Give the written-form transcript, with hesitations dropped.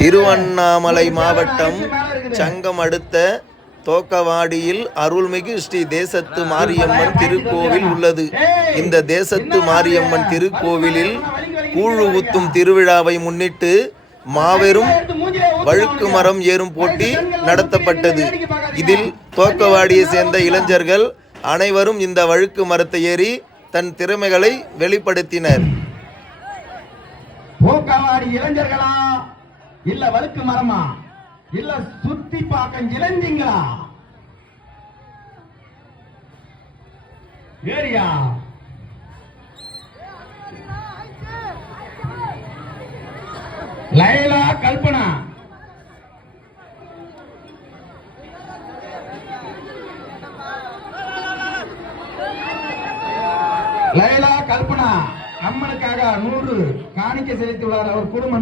திருவண்ணாமலை மாவட்டம் சங்கம் அடுத்த தோக்கவாடியில் அருள்மிகு ஸ்ரீ தேசத்து மாரியம்மன் திருக்கோவில் உள்ளது. இந்த தேசத்து மாரியம்மன் திருக்கோவிலில் கூழு ஊத்தும் திருவிழாவை முன்னிட்டு மாபெரும் வழுக்கு மரம் ஏறும் போட்டி நடத்தப்பட்டது. இதில் தோக்கவாடியை சேர்ந்த இளைஞர்கள் அனைவரும் இந்த வழுக்கு மரத்தை ஏறி தன் திறமைகளை வெளிப்படுத்தினர். தோக்கவாடி இளைஞர்களா இல்ல வழுக்கு மரமா இல்ல சுத்தி பார்க்க இளைஞங்களா ஏரியா லைலா கல்பனா லைலா கல்பனா அம்மனுக்காக 100 காணிக்கை செலுத்தியுள்ளார். அவர் குடும்பம்